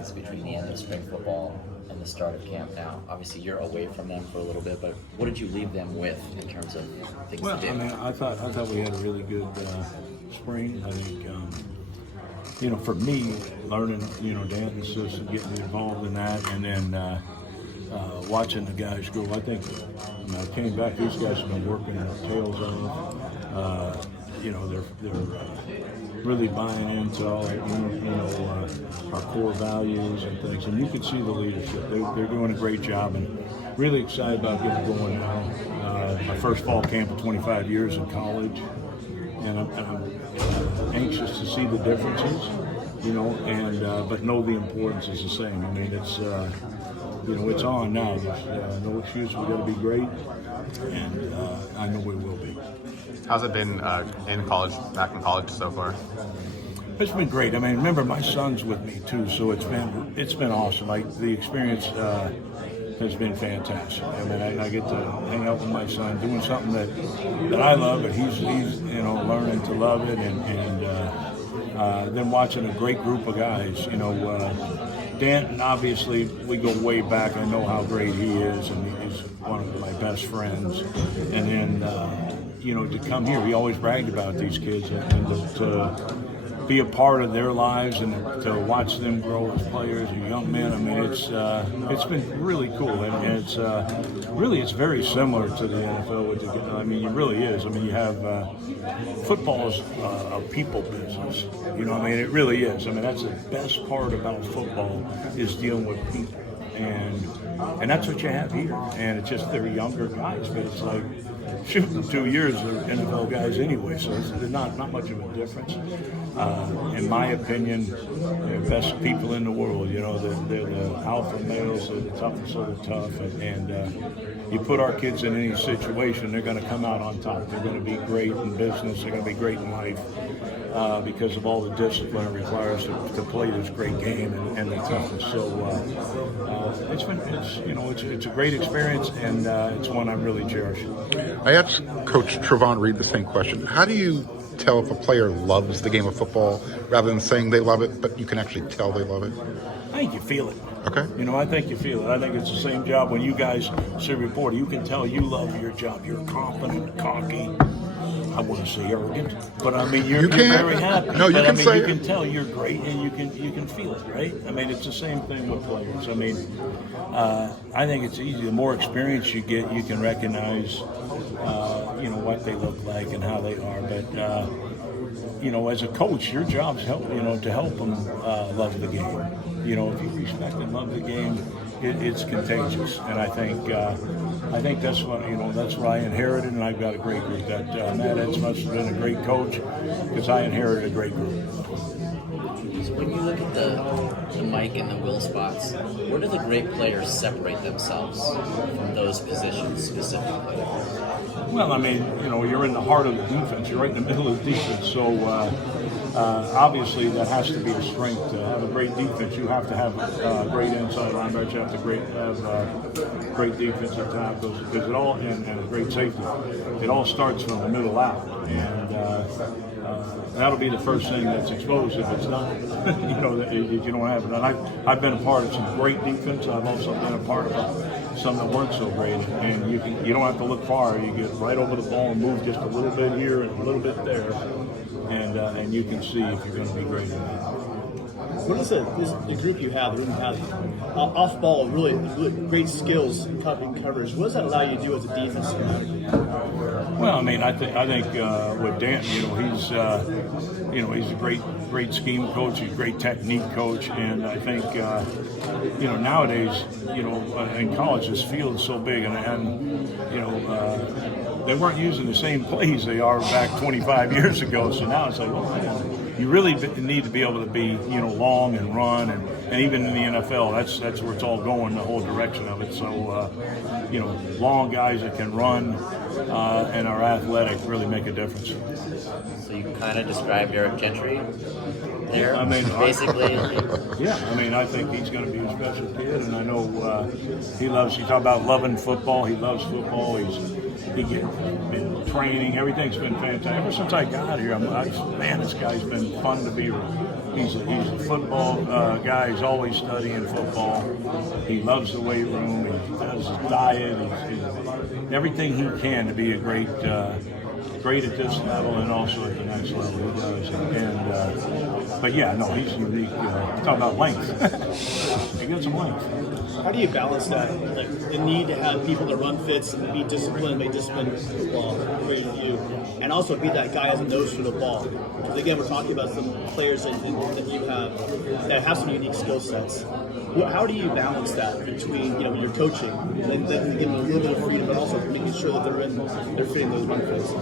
is between the end of spring football and the start of camp now? Obviously, you're away from them for a little bit, but what did you leave them with in terms of things Well, to do? I mean, I thought we had a really good spring. I think, for me, learning, Danton's system, getting involved in that, and then watching the guys go. I think when I came back, these guys have been working their tails off. They're really buying into all our core values and things, and you can see the leadership. They're doing a great job, and really excited about getting going now. My first fall camp in 25 years in college, and I'm anxious to see the differences, but know the importance is the same. I mean, it's it's on now. There's no excuse. We've got to be great, and I know we will be. How's it been in college, back in college so far? It's been great. I mean, remember my son's with me too, so it's been awesome. Like the experience has been fantastic. I mean, I get to hang out with my son, doing something that I love, but he's learning to love it, and then watching a great group of guys. Danton, obviously, we go way back. I know how great he is, and he's one of my best friends. And then, to come here, he always bragged about these kids, and to be a part of their lives and to watch them grow as players and young men. I mean, it's been really cool, and it's very similar to the NFL. I mean, it really is. I mean, you have football is a people business. I mean, it really is. I mean, that's the best part about football is dealing with people, and that's what you have here. And it's just they're younger guys, but it's like, shoot, in 2 years they're NFL guys anyway, so there's not much of a difference. In my opinion, they're the best people in the world. They're the alpha males, they're the toughest of the tough, and you put our kids in any situation, they're going to come out on top. They're going to be great in business. They're going to be great in life because of all the discipline it requires to play this great game and the toughness. So it's a great experience, and it's one I really cherish. I asked Coach Trevon Reed the same question. How do you tell if a player loves the game of football rather than saying they love it, but you can actually tell they love it? I think you feel it. Okay. I think you feel it. I think it's the same job when you guys see a reporter. You can tell you love your job. You're confident, cocky. I wouldn't say arrogant, but I mean you're very happy. No, you can say you can tell you're great, and you can feel it, right? I mean, it's the same thing with players. I mean, I think it's easy. The more experience you get, you can recognize, what they look like and how they are. But as a coach, your job's to help them love the game. If you respect and love the game, it's contagious, and I think that's what I inherited, and I've got a great group. That Matt Ed's must have been a great coach because I inherited a great group. So when you look at the Mike and the Will spots, where do the great players separate themselves from those positions specifically? Well, I mean, you're in the heart of the defense. You're right in the middle of the defense. So obviously that has to be a strength. To have a great defense, you have to have great inside linebackers. You have to have great defensive tackles because it all and a great safety. It all starts from the middle out, and that'll be the first thing that's exposed if it's not. If you don't have it. And I've been a part of some great defense. I've also been a part of some that weren't so great. And you don't have to look far. You get right over the ball and move just a little bit here and a little bit there, and you can see if you're going to be great or not. What is the group you have, the room you have, off ball, really great skills in covering coverage? What does that allow you to do as a defensive guy? Well, I mean, I think with Danton, he's a great scheme coach, he's a great technique coach, and I think nowadays, in college, this field is so big, and they weren't using the same plays they are back 25 years ago. So now it's like, you really need to be able to be, long and run, and even in the NFL, that's where it's all going, the whole direction of it. So, long guys that can run and are athletic really make a difference. So you kind of described Eric Gentry there, I mean, basically. Yeah, I mean, I think he's going to be a special kid, and I know you talk about loving football, he loves football, he gets been training, everything's been fantastic. Ever since I got here, this guy's been fun to be He's a football guy. He's always studying football. He loves the weight room. He does his diet. He's everything he can to be a great at this level and also at the next level. He does. But yeah, no, he's unique. Talking about length. He got some length. How do you balance that? Like the need to have people that run fits and be disciplined, make disciplined football great at you, and also be that guy as a nose for the ball. Because again, we're talking about some players that you have that have some unique skill sets. How do you balance that between your coaching and then giving them a little bit of freedom, but also making sure that they're fitting those run fits?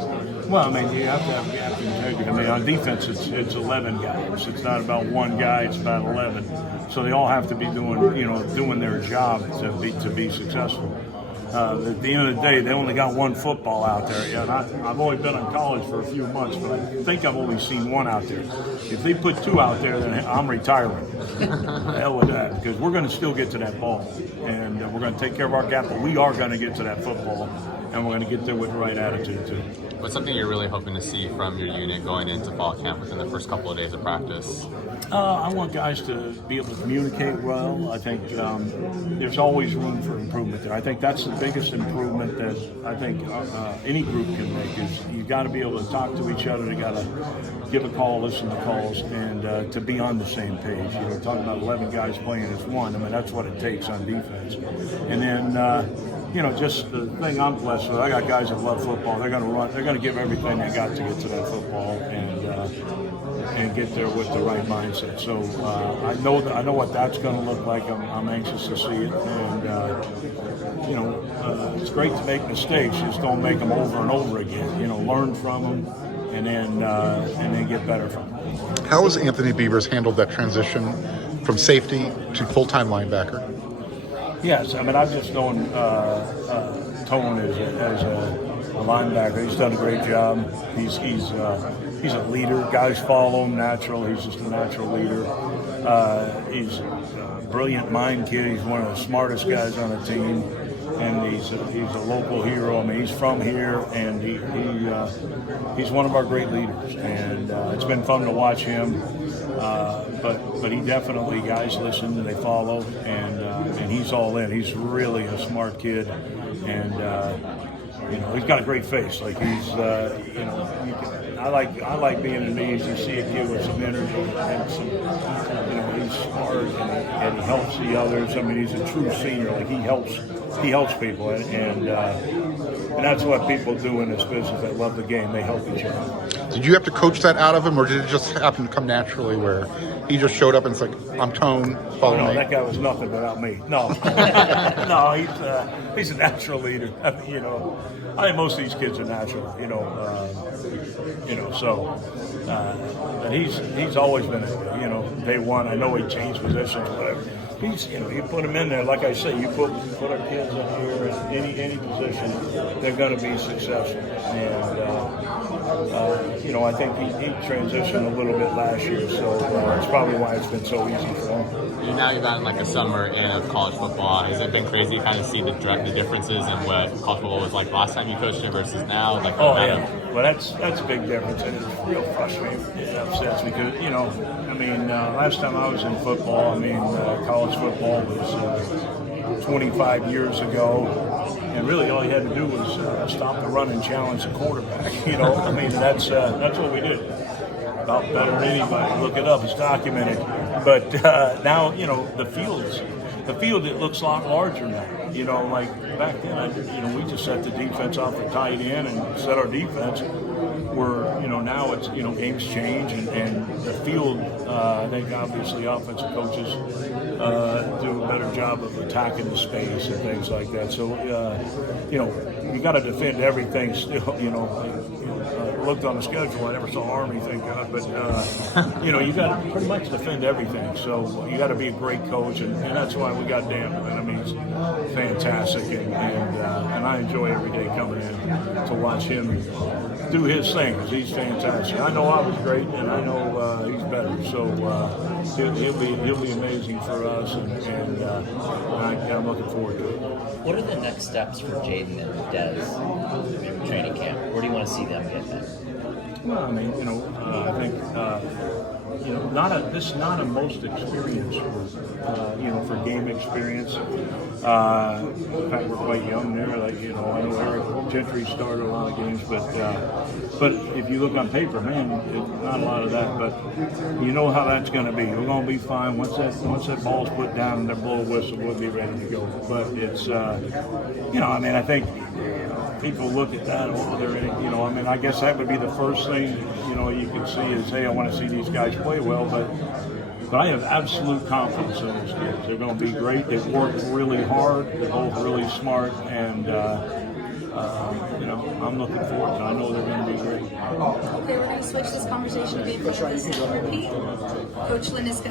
Well, I mean, you have to have integrity. I mean, on defense, it's 11 guys. It's not about one guy. It's about 11. So they all have to be doing their job to be successful. At the end of the day, they only got one football out there. Yeah, and I've only been in college for a few months, but I think I've only seen one out there. If they put two out there, then I'm retiring. The hell with that, because we're going to still get to that ball, and we're going to take care of our gap, but we are going to get to that football, and we're going to get there with the right attitude too. What's something you're really hoping to see from your unit going into fall camp within the first couple of days of practice? I want guys to be able to communicate well. I think there's always room for improvement there. I think that's the biggest improvement that I think any group can make is you got to be able to talk to each other. You got to give a call, listen to calls, and to be on the same page. Talking about 11 guys playing as one. I mean, that's what it takes on defense. And then, just the thing I'm blessed with, I got guys that love football. They're going to run. They're going to give everything they got to get to that football and get there with the right mindset. So I know what that's going to look like. I'm anxious to see it, and it's great to make mistakes. Just don't make them over and over again. Learn from them, and then get better from them. How has Anthony Beavers handled that transition from safety to full-time linebacker? Yes, I mean I've just known Tone as a linebacker. He's done a great job. He's a leader. Guys follow him natural. He's just a natural leader. He's a brilliant mind kid. He's one of the smartest guys on the team, and he's a local hero. I mean, he's from here, and he's one of our great leaders. And it's been fun to watch him. But he definitely, guys listen, they follow, and he's all in. He's really a smart kid, and he's got a great face. Like I like being amazed. You see a kid with some energy and some, he's smart and he helps the others. I mean, he's a true senior. Like he helps people, and that's what people do in this business that love the game. They help each other. Did you have to coach that out of him, or did it just happen to come naturally where he just showed up and it's like, I'm Tone, follow me? No, that guy was nothing without me. No. No, he's a natural leader. I think most of these kids are natural, but he's always been, day one. I know he changed positions, whatever. You put him in there, like I say, you put our kids in here in any position, they're going to be successful. And, I think he transitioned a little bit last year, so that's probably why it's been so easy for him. Now you've gotten like a summer in of college football. Has it been crazy to kind of see the differences in what college football was like last time you coached it versus now? Well, that's a big difference, and it's real frustrating. It upsets me because, last time I was in football, college football was 25 years ago. And really, all you had to do was stop the run and challenge the quarterback. That's what we did. About better than anybody. Look it up; it's documented. But now, the field it looks a lot larger now. Like back then, we just set the defense off the tight end and set our defense. Where now it's games change and the field. I think obviously offensive coaches do a better job of attacking the space and things like that. So you got to defend everything still. Looked on the schedule, I never saw Army, thank God, but you got to pretty much defend everything. So you got to be a great coach, and that's why we got Dan. He's fantastic, and I enjoy every day coming in to watch him do his thing because he's fantastic. I know I was great, and I know he's better. So he'll be amazing for us, and I'm looking forward to it. What are the next steps for Jaden and Des in training camp? Where do you want to see them get there? Well, I think this is not a most experienced group, for game experience. In fact, we're quite young there. I know Eric Gentry started a lot of games, but if you look on paper, man, not a lot of that. But you know how that's going to be. We're going to be fine once that ball's put down and they blow a whistle. We'll be ready to go. But it's, I think people look at that over there. I guess that would be the first thing you could see is, hey, I want to see these guys play well, but I have absolute confidence in those kids. They're going to be great. They've worked really hard. They're both really smart, and I'm looking forward to it. I know they're going to be great. Okay, we're going to switch this conversation to be a repeat. Coach Lynn is going